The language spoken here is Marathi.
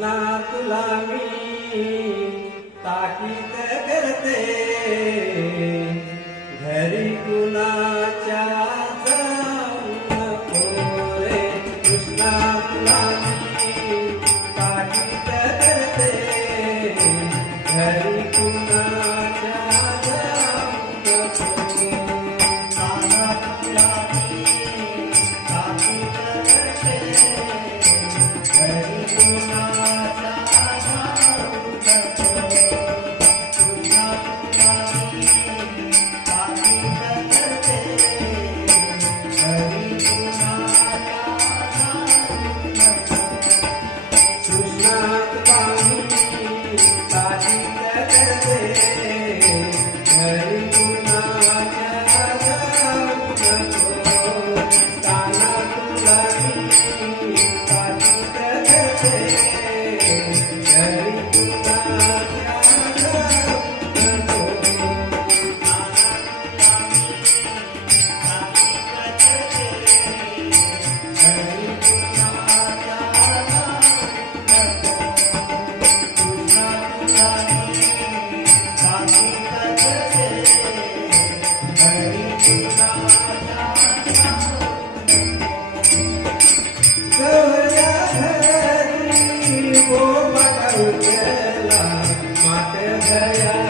कृष्णा तुला मी ताकीत करते. घरी कुणाच्या जाऊ नको रे कृष्णा तुला मी Yeah.